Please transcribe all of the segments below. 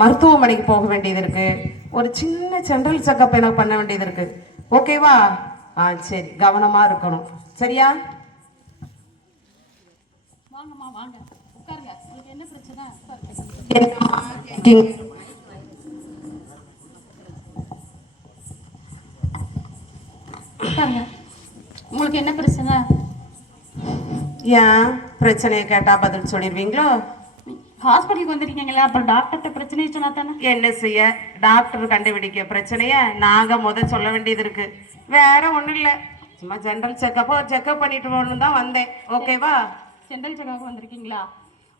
மருத்துவமனைக்கு போக வேண்டியது இருக்கு. ஒரு சின்ன ஜெனரல் செக்கப் எனக்கு பண்ண வேண்டியது இருக்கு. ஓகேவா? சரி, கவனமா இருக்கணும். சரியா? வாங்கம்மா வாங்க, உட்காருங்க. உங்களுக்கு என்ன பிரச்சனை? உட்காருங்க. உங்களுக்கு என்ன பிரச்சனை? ஏன் பிரச்சனையை கேட்டா பதில் சொல்லிடுவீங்களோ? ஹாஸ்பிட்டலுக்கு வந்திருக்கீங்களா? அப்புறம் டாக்டர்கிட்ட பிரச்சனையை சொன்னா தானே. என்ன செய்ய, டாக்டர் கண்டுபிடிக்க பிரச்சனைய நாங்க சொல்ல வேண்டியது இருக்கு. வேற ஒண்ணும் இல்ல, சும்மா ஜெனரல் செக்கப் பண்ணிட்டு போகணும் தான் வந்தேன். ஓகேவா? ஜெனரல் செக்கப் வந்திருக்கீங்களா?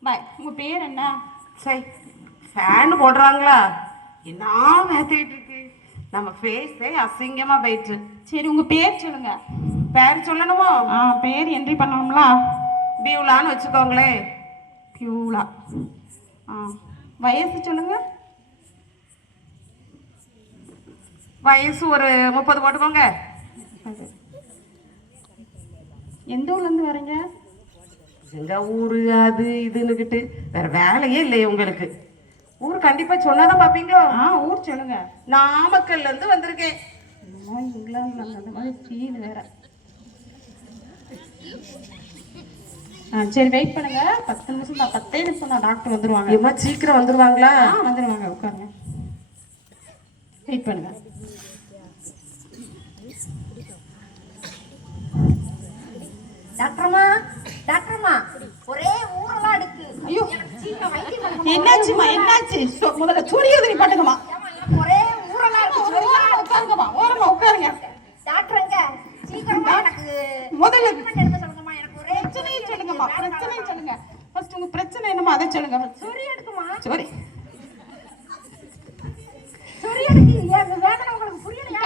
பாய். உங்க பேர் என்ன? சரி, ஃபேன் போடுறாங்களா? என்ன மேத்திட்டு இருக்கு, நம்ம ஃபேஸே அசிங்கமா போயிட்டு. சரி, உங்க பேர் சொல்லுங்க. பேர் சொல்லணுமோ? பேர் என்ட்ரி பண்ணணும்ல. பியூலான்னு வச்சுக்கோங்களே. பியூலா. வயசு சொல்லுங்க. வயசு ஒரு 30 போட்டுக்கோங்க. எந்த ஊர்ல இருந்து வரீங்க? எங்க ஊரு அது இதுன்னுக்கிட்டு வேற வேலையே இல்லையே உங்களுக்கு? ஊர் கண்டிப்பா சொன்னாதான் பாப்பீங்களோ? ஊர் சொல்லுங்க. நாமக்கல்ல இருந்து வந்திருக்கேன். இங்கிலாந்து அந்த மாதிரி ஃபீல் வேற. சரி, வெயிட் பண்ணுங்க. 10 நிமிஷம் தான், 10 நிமிஷம் தான். டாக்டர் வந்துருவாங்க. இம்மா சீக்கிரம் வந்துருவாங்களா? வந்துருவாங்க, உட்காருங்க. வெயிட் பண்ணுங்க. டாக்டர்மா, டாக்டர்மா, ஒரே ஊரெல்லாம் எடுக்கு. ஐயோ, என்னாச்சுமா? என்னாச்சு? முதல்ல சூரியகிரி பண்ணுங்கம்மா. ஒரே ஊரெல்லாம் இருக்கு. உட்காருங்கம்மா, ஓரமா உட்காருங்க. டாக்டர் எங்க? சீக்கிரமா எனக்கு முதல்ல எடுக்க சொல்லுங்கம்மா. எனக்கு ஒரே பிரச்சனையை சொல்லுங்கம்மா. பிரச்சனையை சொல்லுங்க. ஃபர்ஸ்ட் உங்க பிரச்சனை என்னமா அதை சொல்லுங்க. சொறி எடுக்குமா? சொறி எடுக்கு. ஏன் வேதனை உங்களுக்கு புரியலையா?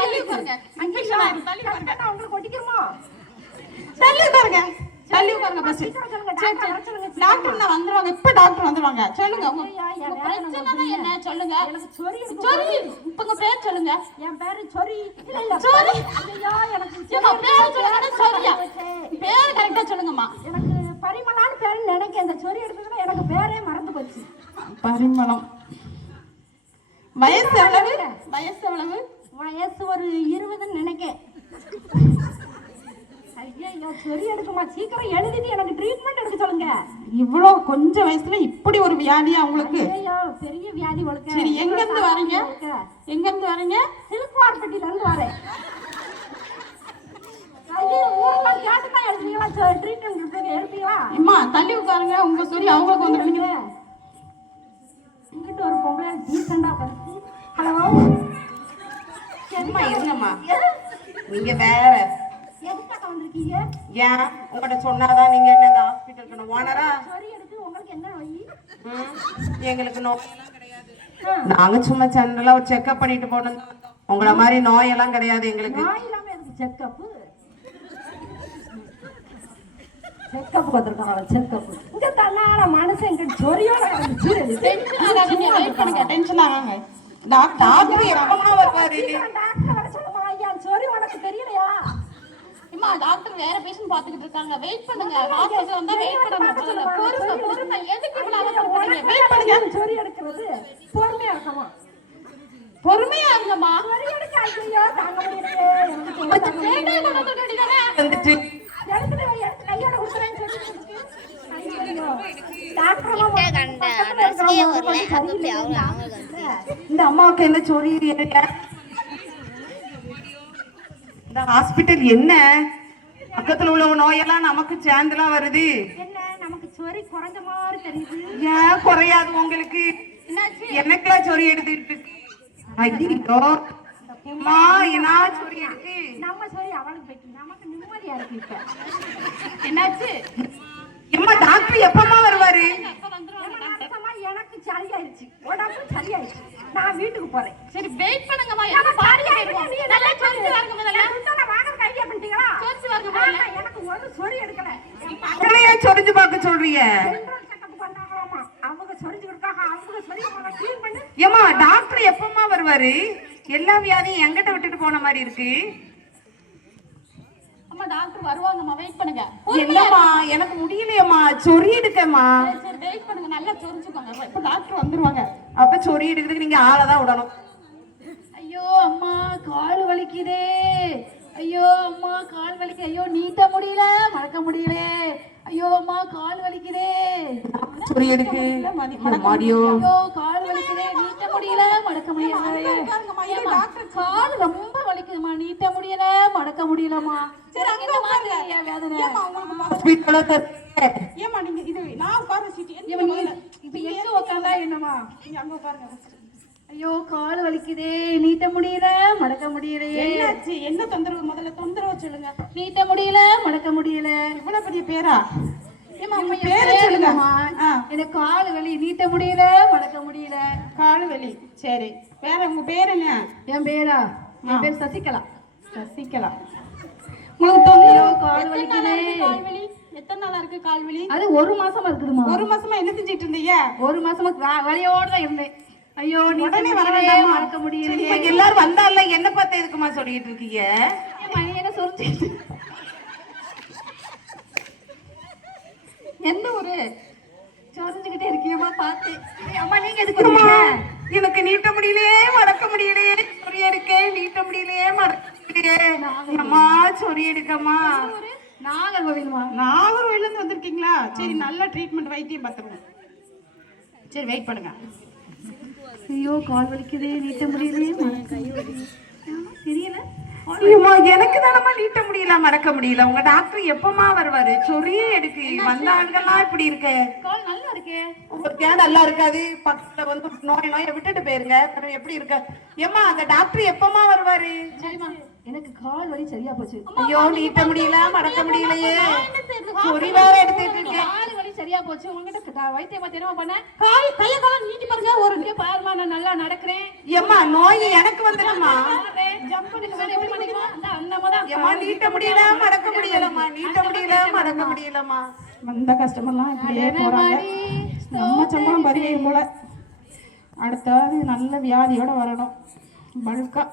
தள்ளி உட்காருங்க. இன்ஃபெக்ஷன் ஆயிடும். தள்ளி உட்காருங்க. உங்களுக்கு ஒட்டிக்கிறோமா? தள்ளி உட்காருங்க. தள்ளி உட்காருங்க. பஸ் டாக்டர் நான் வந்துருவாங்க. இப்ப டாக்டர் வந்துருவாங்க. சொல்லுங்க உங்க பிரச்சனை என்ன சொல்லுங்க. எனக்கு சொறி சொறி. இப்ப உங்க பேர் சொல்லுங்க. என் பேரு சொறி. இல்ல சொறி. ஐயோ, எனக்கு பேர் சொல்லுங்க. சொரியா? பேர் கரெக்ட்டா சொல்லுங்கம்மா. எனக்கு பரிமளான்னு பேரு நினைக்க. அந்த சொறி எடுத்ததுல எனக்கு பேரே மறந்து போச்சு. பரிமளம். வயசு எவ்வளவு? வயசு எவ்வளவு? வயசு ஒரு 20ன்னு நினைக்கேன். ஐயோ, சொறி எடுக்குமா? சீக்கிரம் எழுதிட்டு எனக்கு ட்ரீட்மெண்ட் எடுக்க சொல்லுங்க. இவ்வளோ கொஞ்சம் வயசுல இப்படி ஒரு வியாதியா உங்களுக்கு? ஐயோ, பெரிய வியாதி உங்களுக்கு. சரி, எங்க இருந்து வரீங்க? எங்க இருந்து வரீங்க? சிலுக்குவார்பட்டியில இருந்து வரேன். ஐயோ, ஊரெல்லாம் கேட்டுதான் எழுதுவீங்களா? ட்ரீட்மெண்ட் எழுப்பீங்களா? அம்மா தள்ளி உட்காருங்க. உங்க சொறி அவங்களுக்கு வந்துருவீங்க. இங்கிட்ட ஒரு பொம்பளை டீசெண்டா படுத்து. ஹலோ, அம்மா இருங்கம்மா, நீங்க வேற எதுக்காக வந்திருக்கீங்க? ஏன் உங்கள்கிட்ட சொன்னாதான் நீங்க என்ன இந்த ஹாஸ்பிட்டலுக்கு ஓனரா? சொறி எடுத்து உங்களுக்கு என்ன வழி? எங்களுக்கு நோயெல்லாம் கிடையாது. நாங்க சும்மா ஜெனரலா ஒரு செக்அப் பண்ணிட்டு போனோம். உங்களை மாதிரி நோயெல்லாம் கிடையாது எங்களுக்கு. நோய் இல்லாம எதுக்கு செக்அப்? செக்அப் வந்திருக்காங்க. செக்அப் இங்க தன்னால மனுஷன் இங்க சொரியோட வெயிட் பண்ணுங்க. டென்ஷன் ஆகாங்க. டாக்டர் எப்பமா வருவாரு? டாக்டர் வர சொல்லுமா? ஐயா, சொரி உனக்கு தெரியலையா? அம்மா டாக்டர் வேற பேஷண்ட் பாத்துக்கிட்டு இருக்காங்க. வெயிட் பண்ணுங்க. ஹாஸ்பிடல் வந்தா வெயிட் பண்ணணும். பொறுமை. எதுக்கு இவ்வளவு அவசரப்படுறீங்க? வெயிட் பண்ணுங்க. சொரி எடுக்கிறது பொறுமையா இருக்கமா? பொறுமையா இருங்கம்மா. சொரி எடுக்க ஐயோ தாங்க முடியல. வந்துட்டு எடுத்து கையோட குடுறேன்னு சொல்லி ஐயோ, டாக்டர் இந்த அம்மாவுக்கு என்ன சொறி? இந்த ஹாஸ்பிட்டல் என்ன பக்கத்துல உள்ள நோயெல்லாம் நமக்கு சேர்ந்துலாம் வருது. என்ன நமக்கு சொறி குறைஞ்ச மாதிரி தெரியுது? ஏன் குறையாது உங்களுக்கு? எனக்குலாம் சொறி எடுத்துக்கிட்டு ஐயோ அம்மா, என்ன சொறி எடுத்து? நம்ம சொறி அவளுக்கு போயிட்டு நமக்கு நிம்மதியா இருக்கு. இப்ப என்னாச்சு? அம்மா டாக்டர் எப்பமா வருவாரு? எனக்கு சரியாயிருச்சு, உடம்பு சரியாயிருச்சு. நான் வீட்டுக்கு போறேன். சரி வெயிட் பண்ணுங்கம்மா. எனக்கு ஒரு சொறி எடுக்கல. சொரிஞ்சு பார்க்க சொல்றீங்க? அவங்க சொரிஞ்சு கொடுத்தாங்க. அவங்க சொறி கிளீன் பண்ணி. ஏமா டாக்டர் எப்பமா வருவாரு? எல்லா வியாதியும் எங்கிட்ட விட்டுட்டு போன மாதிரி இருக்கு. அம்மா டாக்டர் வருவாங்கம்மா, வெயிட் பண்ணுங்க. என்னம்மா எனக்கு முடியலையம்மா, சொறி எடுக்கம்மா. சரி வெயிட் பண்ணுங்க, நல்லா சொரிஞ்சுக்கோங்க. இப்ப டாக்டர் வந்துருவாங்க. அப்ப சொறி எடுக்கிறதுக்கு நீங்க ஆளை தான் விடணும். ஐயோ அம்மா கால் வலிக்குதே, ஐயோ அம்மா கால் வலிக்கு, ஐயோ நீட்ட முடியல மடக்க முடியல, ஐயோ அம்மா கால் வலிக்குதே, சொறி எடுக்கு மாடியோ. ஐயோ கால் வலிக்குதே, நீட்ட முடியல மடக்க முடியல, கால் ரொம்ப வலிக்குதுமா, நீட்ட முடியல மடக்க முடியலம்மா. சரி அங்க உட்காருங்க. வேதனை ஏம்மா உங்களுக்கு ஹாஸ்பிடல்ல ஏம்மா நீங்க இது நான் உட்கார்ற சீட் இப்ப எங்க உட்காந்தா என்னம்மா? நீங்க அங்க உட்காருங்க first. ஐயோ கால் வலிக்குதே, நீட்ட முடியல மடக்க முடியலையே, என்னாச்சு? என்ன தொந்தரவு? முதல்ல தொந்தரவு சொல்லுங்க. நீட்ட முடியல மடக்க முடியல. இவ்வளவு பெரிய பேரா? ஏம்மா உங்க என் பேரை பேர் சொல்லுங்க. என்னம்மா? எனக்கு கால் வலி, நீட்ட முடியல மடக்க முடியல. கால் வலி. சரி வேற உங்க பேர் என்ன? என் பேரா? என் பேர் சசிகலா. சசிகலா. உங்களுக்கு தொந்தரவு கால் வலிக்குதே. கால் வலி எத்தனை நாளா இருக்கு கால் வலி? அது ஒரு மாசமா இருக்குதுமா. ஒரு மாசமா என்ன செஞ்சிட்டு இருந்தீங்க? ஒரு மாசமா வலியோட தான் இருந்தேன். ஐயோ உடனே வர முடியலையே, வேண்டாமா? மடக்க முடியலையே. இப்ப எல்லாரும் வந்தால என்ன பார்த்து எதுக்குமா சொல்லிட்டு இருக்கீங்க? மணி என்ன சொரிஞ்சிட்டு என்ன ஒரு சொரிஞ்சுக்கிட்டே இருக்கியம்மா பார்த்து. அம்மா நீங்க எதுக்கு வரீங்க? எனக்கு நீட்ட முடியலையே மடக்க முடியலையே, சொறி எடுக்க நீட்ட முடியலையே மடக்க முடியலையே. அம்மா சொறி எடுக்கம்மா. நாகர்கோவில்மா. நாகர்கோவில்ல இருந்து வந்திருக்கீங்களா? சரி நல்ல ட்ரீட்மெண்ட் வைத்தியம் பார்த்துருவோம். சரி வெயிட் பண்ணுங்க. ஐயோ கால் வலிக்குதே, நீட்ட முடியலையே மடக்க முடியலையே. தெரியல. ஐயோம்மா எனக்கு தானம்மா நீட்ட முடியல மறக்க முடியல. உங்க டாக்டர் எப்பமா வருவாரு? சொறியே எடுக்கு வந்த ஆண்கள்லாம் இப்படி இருக்கு. கால் நல்லா இருக்கே. உங்களுக்கு ஏன் நல்லா இருக்காது? பக்கத்துல வந்து நோயை விட்டுட்டு போயிருங்க. அப்புறம் எப்படி இருக்க? ஏம்மா அந்த டாக்டர் எப்பமா வருவாரு? சரிம்மா எனக்கு கால் வலி சரியா போச்சு. ஐயோ நீட்ட முடியல மறக்க முடியலையே, சொறி வேற எடுத்துட்டு இருக்கேன். கால் வலி சரியா போச்சு. உங்ககிட்ட வைத்தியமா தெரியுமா பண்ண? கைய காலம் நீட்டி பாருங்க. ஒரு இங்க பாருமா நான் நல்லா நடக்கிறேன். ஏம்மா நோய் எனக்கு வந்துடுமா? ஜம்புக்கு வேற எப்படி பண்ணிக்கலாம்? அந்த மாதிரி ஏம்மா நீட்ட முடியல மறக்க முடியலம்மா, நீட்ட முடியல மறக்க முடியலம்மா. வந்த கஸ்டமர்லாம் இப்படியே போறாங்க. நம்ம சம்பளம் பரிகையும் போல. அடுத்தாவது நல்ல வியாதியோட வரணும் பல்கா.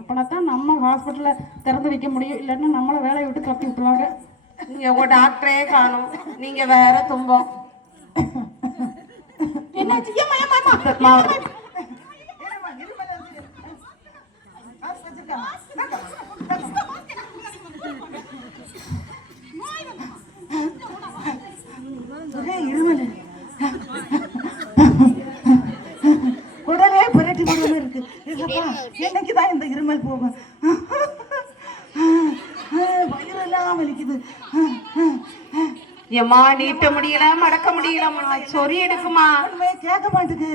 அப்பதான் நம்ம ஹாஸ்பிட்டல்ல திறந்து வைக்க முடியும். இல்லைன்னா நம்மள வேலையை விட்டு தப்பி விட்டுருவாங்க. நீங்க உங்க டாக்டரே காணும், நீங்க வேற துன்பம். என்னாச்சு? ஏம்மா ஏம்மா அம்மா, உடனே புரட்டி போடுறது இருக்கு. என்னைக்குதான் இந்த இருமல் போகும்? வயிறெல்லாம் வலிக்குது. ஏம்மா நீட்ட முடியல மடக்க முடியலம்மா, சொறி எடுக்குமா. கேட்க மாட்டுக்கு.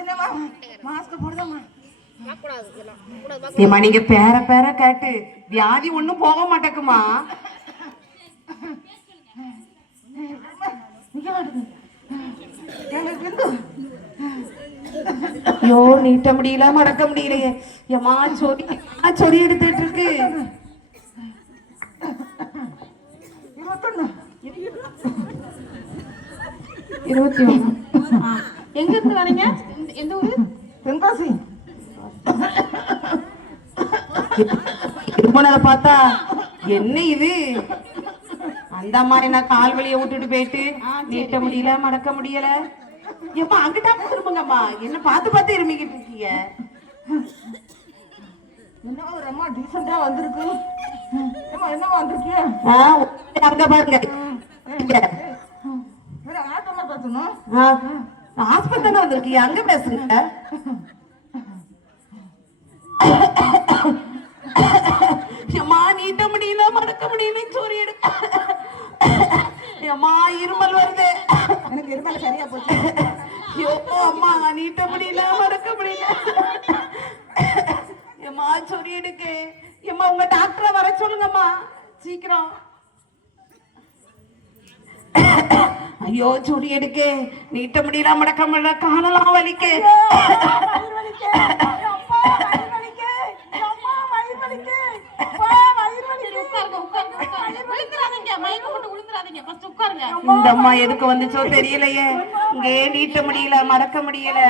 என்னம்மா மாஸ்க் போடுதாம்மா? ஏம்மா நீங்க பேர பேர கேட்டு வியாதி ஒண்ணும் போக மாட்டேக்குமா. ஐயோ நீட்ட முடியல மடக்க முடியலையே. ஏம்மா சொறி சொறி எடுத்துட்டு இருக்கு. 21. எங்க இருந்து வரீங்க? எந்த ஊரு? தென்காசி. திருமணத்தை பார்த்தா என்ன இது? அந்த மாதிரி நான் கால் வலியை விட்டுட்டு போயிட்டு நீட்ட முடியல மடக்க முடியல. ஏப்பா அங்கிட்டா திரும்புங்கம்மா, என்ன பார்த்து பார்த்து இருமிக்கிட்டு இருக்கீங்க. என்ன ஒரு அம்மா டீசெண்டா வந்திருக்கு. என்னவா வந்திருக்கீங்க? அங்க பாருங்க, ஆட்டமா பேசணும். ஆஸ்பத்திரி வந்திருக்கீங்க, அங்க பேசுங்க. அம்மா நீட்ட முடியல மடக்க முடியல, சொறி எடுக்க. அம்மா இருமல் வருது. எனக்கு இருமல் சரியா போச்சு. ஐயோ அம்மா நீட்ட முடியல மடக்க முடியல. அம்மா சொறி எடுக்கு. அம்மா உங்க டாக்டரை வர சொல்லுங்கம்மா சீக்கிரம். ஐயோ சொறி எடுக்கு, நீட்ட முடியல மடக்க முடியல, காலெல்லாம் வலிக்கு. விழுந்துறாதீங்க, மயக்கம் போட்டு விழுந்துறாதீங்க, ஃபர்ஸ்ட் உட்காருங்க. இந்த அம்மா எதுக்கு வந்துச்சோ தெரியலையே, இங்கே நீட்ட முடியல, மடக்க முடியல.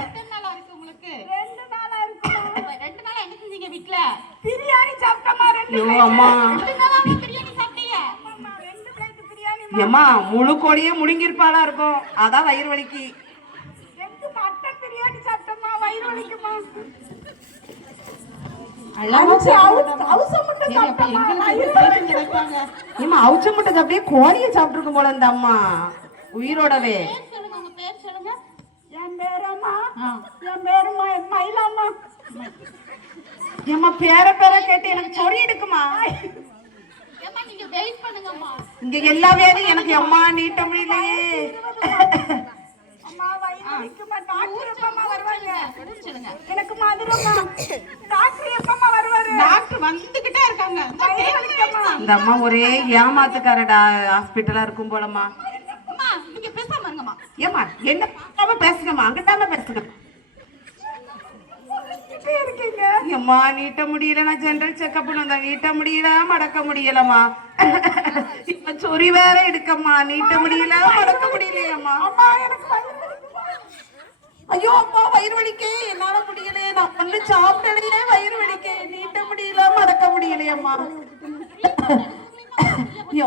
எத்தனை நாளா இருக்கு உங்களுக்கு? 2 நாளா இருக்குமா? 2 நாளா என்ன செஞ்சீங்க வீட்ல? பிரியாணி சாப்பிட்டமா? ஐயோ அம்மா, 2 நாளாவே பிரியாணி சாப்பிட்டீங்க? 2 பிளேட் பிரியாணி. ஏம்மா முழு கோழியே முழுங்கிருப்பாளா இருக்கும், அதான் வயிறு வலிக்கு. 2 மட்டன் பிரியாணி சாப்பிட்டமா, வயிறு வலிக்குமா? ஏமா அவுச்ச முட்டை அப்படியே கோழியை சாப்பிட்டுருக்கும் போல இந்த அம்மா உயிரோடவே. சொல்லுங்க, உங்க பேர் சொல்லுங்க. என் பேரம்மா, என் பேருமா மயிலாமா. ஏமா பேர கேட்டு எனக்கு சொறி எடுக்குமா? ஏம்மா நீங்க வெயிட் பண்ணுங்கம்மா. இங்க எல்லா வேலையும் எனக்கு அம்மா நீட்ட முடியலையே. அம்மா வயிறு வலிக்குமா? டாக்டர் எப்பமா வருவாங்க? சொல்லுங்க. எனக்கு மதுரம்மா. டாக்டர் எப்பமா வருவாரு? டாக்டர் வந்துகிட்டே இருக்காங்க. இந்த அம்மா ஒரே ஏமாத்துக்காரடா ஹாஸ்பிட்டலா இருக்கும் போலம்மா. அம்மா நீங்க பேசாம இருங்கம்மா. ஏமா என்ன பார்க்காம பேசுங்கம்மா, அங்கிட்டாம பேசுங்க. இருக்கீங்க அம்மா நீட்ட முடியல, நான் ஜெனரல் செக்அப் பண்ண நீட்ட முடியல, மடக்க முடியலம்மா. இப்ப சொறி வேற எடுக்கம்மா, நீட்ட முடியல, மடக்க முடியலையம்மா. அம்மா எனக்கு வயிறு வலிக்குமா? ஐயோ அம்மா வயிறு வலிக்கே, என்னால முடியலையே, நான் ஒண்ணு சாப்பிட்டலையே, வயிறு வலிக்கே, நீட்ட முடியல, மடக்க முடியலையம்மா.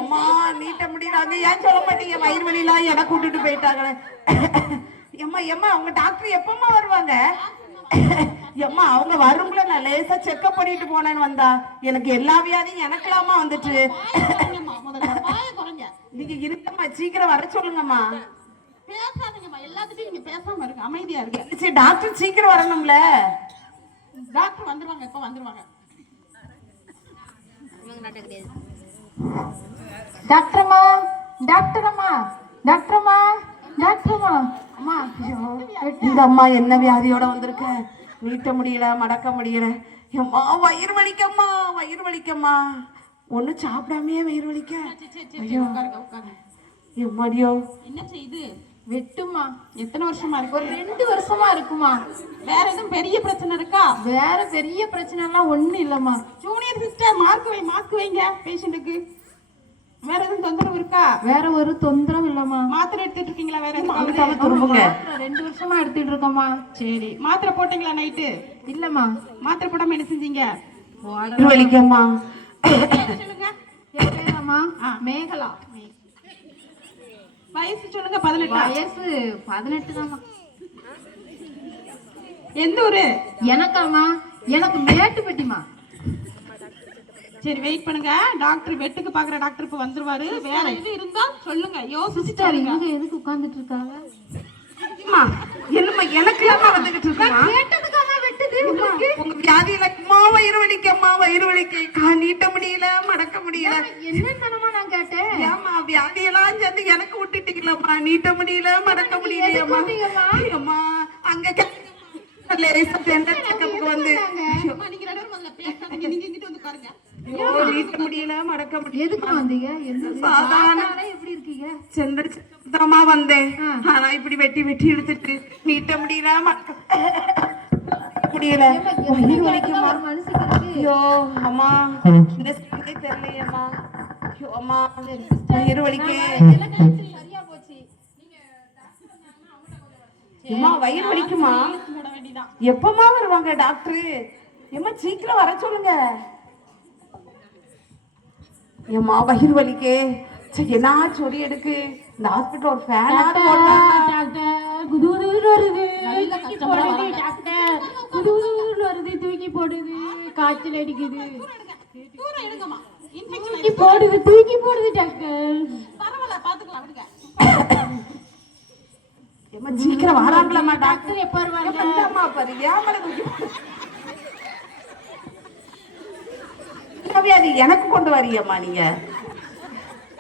அம்மா நீட்ட முடியலாங்க, ஏன் சொல்ல மாட்டீங்க? வயிறு வலிலாம் எனக்கு கூட்டிட்டு போயிட்டாங்களே. எம்மா எம்மா அவங்க டாக்டர் எப்பமா வருவாங்க? எம்மா அவங்க வரும்ல, நான் லேசா செக்அப் பண்ணிட்டு போனேன்னு வந்தா எனக்கு எல்லா வியாதியும் எனக்குலாமா வந்துட்டு. நீங்க இருக்கம்மா, சீக்கிரம் வர சொல்லுங்கம்மா. பேசாதீங்கம்மா, எல்லாத்துட்டையும் நீங்க பேசாம இருங்க, அமைதியா இருங்க. சரி டாக்டர் சீக்கிரம் வரணும்ல. டாக்டர் வந்துருவாங்க, இப்ப வந்துருவாங்க. டாக்டர்மா, டாக்டர்மா, டாக்டர்மா, டாக்டர்மா. அம்மா இந்த அம்மா என்ன வியாதியோட வந்திருக்க? நீட்ட முடியல, மடக்க முடியல. எம்மா வயிறு வலிக்கம்மா, வயிறு வலிக்கம்மா. ஒண்ணு சாப்பிடாமையே வயிறு வலிக்க. ஐயோ எம்மாடியோ. என்ன செய்யுது? வெட்டுமா. எத்தனை வருஷமா இருக்கு? ஒரு 2 வருஷமா இருக்குமா. வேற எதுவும் பெரிய பிரச்சனை இருக்கா? வேற பெரிய பிரச்சனை எல்லாம் ஒண்ணும் இல்லம்மா. ஜூனியர் சிஸ்டர் மாஸ்க் வைங்க பேஷண்ட்டுக்கு. வேற எதுவும் தொந்தரவு இருக்கா? வேற ஒரு தொந்தரவும் இல்லம்மா. மாத்திரை எடுத்துட்டு இருக்கீங்களா? வேற அங்கிட்டாம திரும்புங்க. 2 வருஷமா எடுத்துட்டு இருக்கோமா. சரி, மாத்திரை போட்டீங்களா நைட்டு? இல்லம்மா. மாத்திரை போடாம என்ன செஞ்சீங்க? வயிறு வலிக்கம்மா. சொல்லுங்க. என் பேரம்மா மேகலா. வயசு சொல்லுங்க. 18. வயசு 18 தாம்மா. எந்த ஊரு? எனக்காம்மா, எனக்கு மேட்டுப்பட்டிமா. சரி வெயிட் பண்ணுங்க, டாக்டர் வெட்டுக்கு பாக்குற டாக்டர் இப்ப வந்துருவாரு. வேற எது இருந்தா சொல்லுங்க, யோசிச்சுட்டு இங்க எதுக்கு உட்கார்ந்துட்டு இருக்காங்க? அம்மா என்னம்மா எனக்கு அம்மா வந்துகிட்டு இருக்கா? கேட்டதுக்காக வெட்டுது உங்களுக்கு. உங்க வியாதியில அம்மா வயிறு வலிக்கம்மா, வயிறு வலிக்க, நீட்ட முடியல, மடக்க முடியல. என்னன்னு நான் கேட்டேன். ஏம்மா வியாதியெல்லாம் சேர்ந்து எனக்கு விட்டுட்டீங்களம்மா, நீட்ட முடியல, மடக்க முடியலையம்மா. அம்மா அங்க லேசா ஜெனரல் செக்கப்புக்கு வந்து நீங்க ரெண்டு பேரும் முதல்ல பேசாதீங்க, நீங்க இங்கிட்டு வந்து பாருங்க. நீட்ட முடியல, மடக்க முடியல. எதுக்கு வந்தீங்க? சாதாரண எப்படி இருக்கீங்க? ஜெனரல் செக்கப் தாமா வந்தேன். ஆனா இப்படி வெட்டி எடுத்துட்டு நீட்ட முடியல, மடக்க முடியல, வயிறு வலிக்குமா. ஐயோ அம்மா இந்த ஸ்கின்னே தெரியலையேம்மா. ஐயோ அம்மா வயிறு வலிக்கே. சரியா போச்சு. அம்மா வயிறு வலிக்குமா? எப்பமா வருவாங்க டாக்டர்? ஏம்மா சீக்கிரம் வர சொல்லுங்க. ஏம்மா வயிறு வலிக்கே, என்ன சொறி எடுக்கு. இந்த ஹாஸ்பிட்டல் ஒரு ஃபேனாவது போடலாம். டாக்டர் குதுகுதுன்னு வருது. தூக்கி போடுது டாக்டர். குதுகுதுன்னு வருது, தூக்கி போடுது, காய்ச்சல் அடிக்குது. தூரம் எடுங்கம்மா. தூக்கி போடுது டாக்டர். பரவாயில்ல, பாத்துக்கலாம் விடுங்க. ஏம்மா சீக்கிரம் வராங்களாம்மா டாக்டர்? டாக்டர் எப்ப வருவாங்க? அம்மா பாரு ஏமல தூக்கி அது எனக்கு கொண்டு வரியம்மா நீங்க.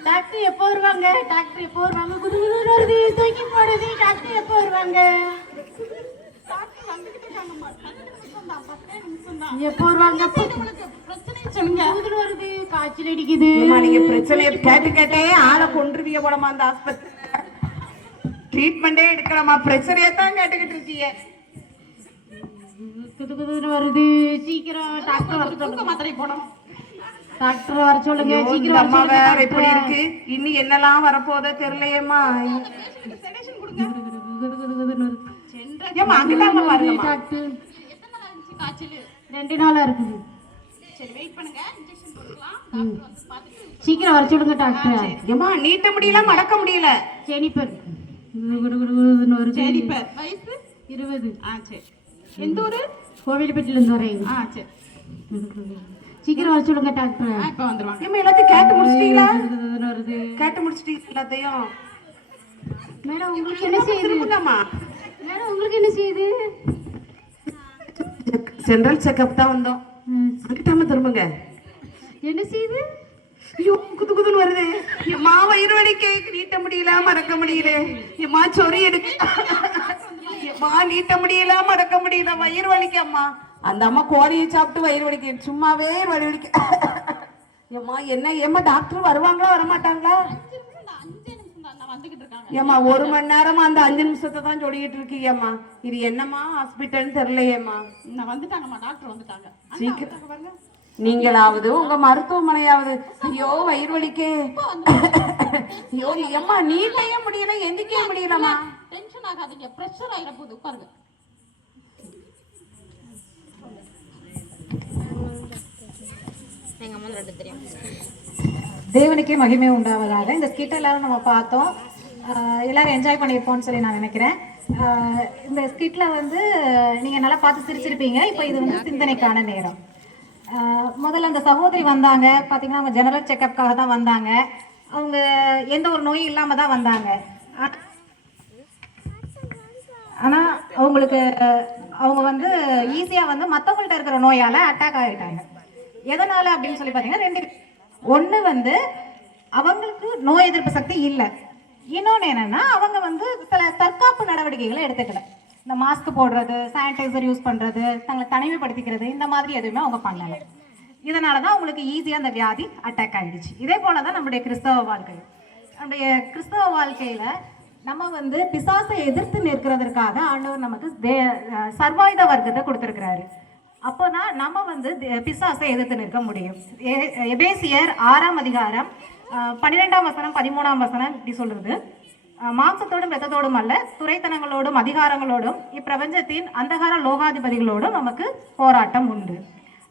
டாக்டர் எப்போ வருவாங்க? டாக்டர் எப்போ வருவாங்க? குதுகுதுன்னு வருது, தூக்கி போடுது, டாக்டர் எப்போ வருவாங்க? டாக்டர் வந்துகிட்டு இருக்காங்கம்மா. 10 நிமிஷம் தான். எப்போ வருவாங்க? உங்களுக்கு பிரச்சனையை சொல்லுங்க. குதுகுதுன்னு வருது, காய்ச்சல் அடிக்குது. ஏம்மா நீங்க பிரச்சனையை கேட்டே ஆளை கொன்றுவீங்க போலமா அந்த ஆஸ்பத்திரி. ட்ரீட்மெண்டே எடுக்கலாமா? பிரச்சனையை தான் கேட்டுக்கிட்டு இருக்கீங்க. குதுகுதுன்னு வருது, சீக்கிரம் டாக்டர் வர தூக்க மாத்திரை போடணும். டாக்டர் வர சொல்லுங்க, ஐயோ, இந்த சீக்கிரம் வர அம்மா சொல்லுங்க வேற இப்படி டாக்டர். இருக்கு. இன்னும் என்னெல்லாம் வரப்போதோ தெரியலையேம்மா. ஏம்மா அங்கிட்டாங்க பாருங்கம்மா. டாக்டர் 2 நாளா இருக்குது. சீக்கிரம் வர சொல்லுங்க டாக்டர். ஏம்மா நீட்ட முடியல, மடக்க முடியல. ஜெனிபர் ஜெனிபர் வயசு 20. சரி. எந்த ஊரு? கோவில்பட்டியில இருந்து வரேன். சரி. சீக்கிரம் வர சொல்லுங்க டாக்டர். இப்ப வந்துருவாங்க. ஏம்மா எல்லாத்தையும் கேட்டு முடிச்சிட்டீங்களா? வருது. கேட்டு முடிச்சிட்டீங்க எல்லாத்தையும்? மேடம் உங்களுக்கு என்ன செய்யுது? திரும்புங்கம்மா. மேடம் உங்களுக்கு என்ன செய்யுது? ஜெனரல் செக்அப் தான் வந்தோம். அங்கிட்டாம திரும்புங்க. என்ன செய்யுது? ஐயோ குது குதுன்னு வருது. எம்மா வயிறு வலிக்கு நீட்ட முடியல, மடக்க முடியல. எம்மா சொறி எடுக்கு. எம்மா நீட்ட முடியல, மடக்க முடியல, வயிறு வலிக்கு அம்மா. அந்த அம்மா கோழியை சாப்பிட்டு வயிறு வலிக்கு, சும்மாவே வயிறு வலிக்கு. எம்மா என்ன ஏம்மா டாக்டர் வருவாங்களா வரமாட்டாங்களா? ஏம்மா 1 மணி நேரமா அந்த 5 நிமிஷத்தை தான் சொல்லிட்டு இருக்கீங்கம்மா. இது என்னம்மா ஹாஸ்பிட்டல்னு தெரியலையேம்மா. வந்துட்டாங்கம்மா, டாக்டர் வந்துட்டாங்க. சீக்கிரம் நீங்களாவது உங்க மருத்துவமனையாவது. ஐயோ வயிறு வலிக்கே. ஐயோ அம்மா நீட்டையே முடியல, எந்திக்கவே முடியலம்மா. டென்ஷன் ஆகாதீங்க, பிரஷர் ஆயிட போகுது, உட்காருங்க. தேவனுக்கே மகிமை உண்டாவதாக. இந்த ஸ்கிட் எல்லாரும் நம்ம பார்த்தோம், எல்லாரும் என்ஜாய் பண்ணியிருப்போம்னு சொல்லி நான் நினைக்கிறேன். இந்த ஸ்கிட்ல வந்து நீங்க நல்லா பார்த்து சிரிச்சிருப்பீங்க. இப்போ இது வந்து சிந்தனைக்கான நேரம். முதல்ல அந்த சகோதரி வந்தாங்க பார்த்தீங்கன்னா, அவங்க ஜெனரல் செக்கப்காக தான் வந்தாங்க. அவங்க எந்த ஒரு நோயும் இல்லாமல் தான் வந்தாங்க. ஆனால் அவங்களுக்கு அவங்க வந்து ஈஸியாக வந்து மற்றவங்கள்ட்ட இருக்கிற நோயால் அட்டாக் ஆகிட்டாங்க. எதனால் அப்படின்னு சொல்லி பார்த்தீங்கன்னா 2. ஒன்று வந்து அவங்களுக்கு நோய் எதிர்ப்பு சக்தி இல்லை. இன்னொன்று என்னென்னா அவங்க வந்து சில தற்காப்பு நடவடிக்கைகளை எடுத்துக்கல. இந்த மாஸ்க் போடுறது, சானிடைசர் யூஸ் பண்ணுறது, தங்களை தனிமைப்படுத்திக்கிறது, இந்த மாதிரி எதுவுமே அவங்க பண்ணலை. இதனால தான் அவங்களுக்கு ஈஸியாக அந்த வியாதி அட்டாக் ஆகிடுச்சு. இதே போல தான் நம்முடைய கிறிஸ்தவ வாழ்க்கை. நம்முடைய கிறிஸ்தவ வாழ்க்கையில் நம்ம வந்து பிசாசை எதிர்த்து நிற்கிறதுக்காக ஆண்டவர் நமக்கு சர்வாயுத வர்க்கத்தை கொடுத்துருக்கிறாரு. அப்போ தான் நம்ம வந்து பிசாசை எதிர்த்து நிற்க முடியும். எபேசியர் 6ஆம் அதிகாரம் 12ஆம் வசனம் 13ஆம் வசனம் இப்படி சொல்றது, மாம்சத்தோடும் இரத்தத்தோடும் அல்ல, துரைத்தனங்களோடும் அதிகாரங்களோடும் இப்பிரபஞ்சத்தின் அந்தகார லோகாதிபதிகளோடும் நமக்கு போராட்டம் உண்டு.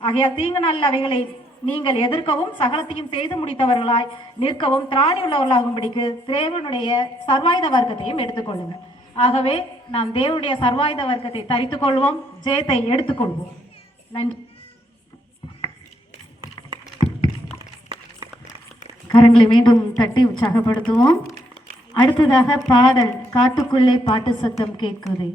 ஆகையால் தீங்கு நாளில் அவைகளை நீங்கள் எதிர்க்கவும் சகலத்தையும் செய்து முடித்தவர்களாய் நிற்கவும் திராணி உள்ளவர்களாகும்படிக்கு தேவனுடைய சர்வாயுத வர்க்கத்தையும் எடுத்துக்கொள்ளுங்கள். ஆகவே நாம் தேவனுடைய சர்வாயுத வர்க்கத்தை தரித்துக் கொள்வோம், ஜெயத்தை எடுத்துக்கொள்வோம். நன்றி. கரங்களை மீண்டும் தட்டி உற்சாகப்படுத்துவோம். அடுத்ததாக பாடல் காட்டுக்குள்ளே பாட்டு சத்தம் கேட்குது.